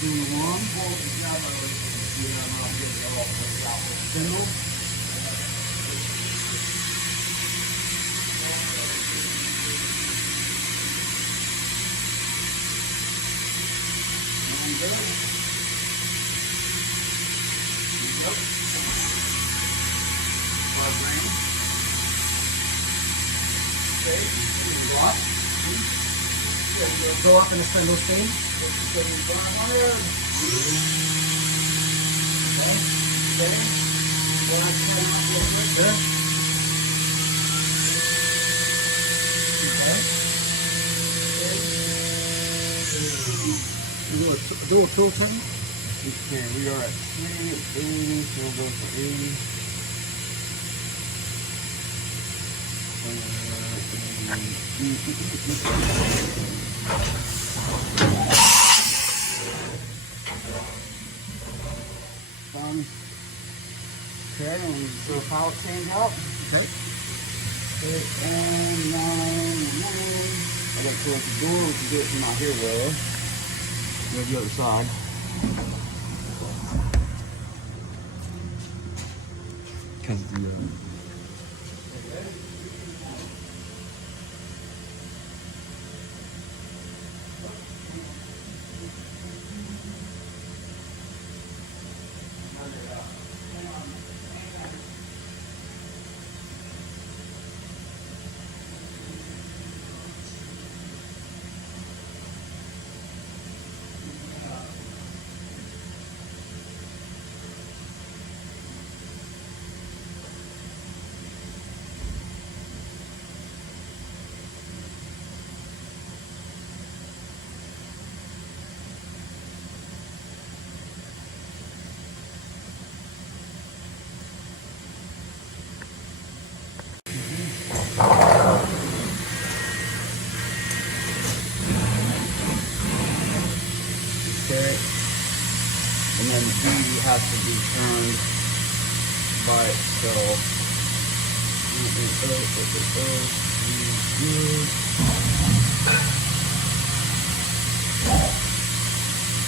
Doing one. Single. Good. Yep. Okay. Lock. Go up in a single steam. 7,500. Okay. Okay. Well, I turn out a little bit there. Okay. Do a tool turn. Okay, we are at 380, so we'll go for 80. Okay, and so power change out. Okay. 8 and 9 and 9. I got to close the door, we can do it from out here, well. Go to the other side. Because the and then the B has to be turned by itself.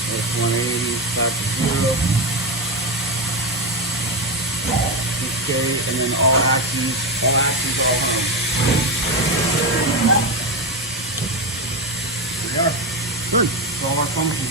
That's 180, back to 0. Okay, and then all actions all home. There we are. Good. So all our functions.